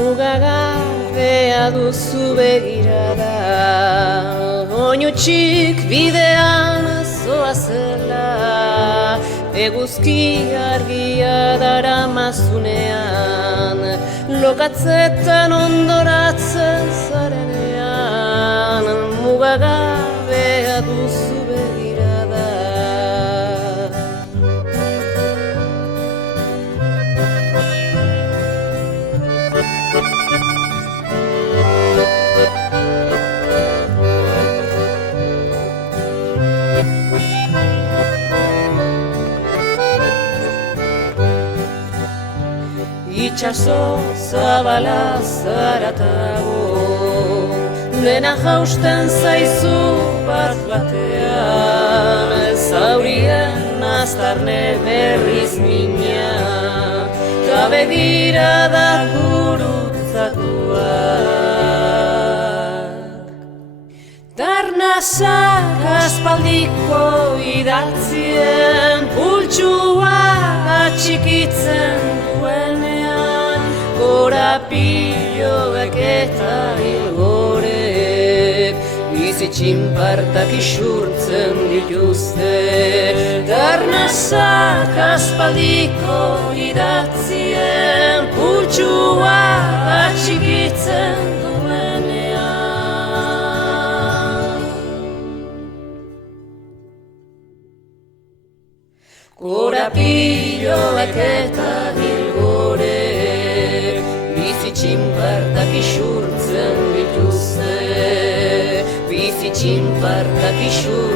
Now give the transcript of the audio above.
Mugagabea duzu begirada, oinutsik bidean zoazela, eguzki argia daramazunean, lokatzetan ondoratzen zarenean, mugagabea duzu begirada. Itxaso zabala zaratago, dena jausten zaizu bat batean, zaurien aztarne berriz mina, ta begirada gurutzatuak. Darnazak aspaldiko idatzien, pultsua atxikitzen duenean, korapilloek eta hilgorek bizi txinpartak isurtzen dituzte. Darnazak aspaldiko idatzien, pultsua atxikitzen duenean, korapilloek eta hilgorek bizi txinpartak isurtzen dituzte, bizi txinpartak isurtzen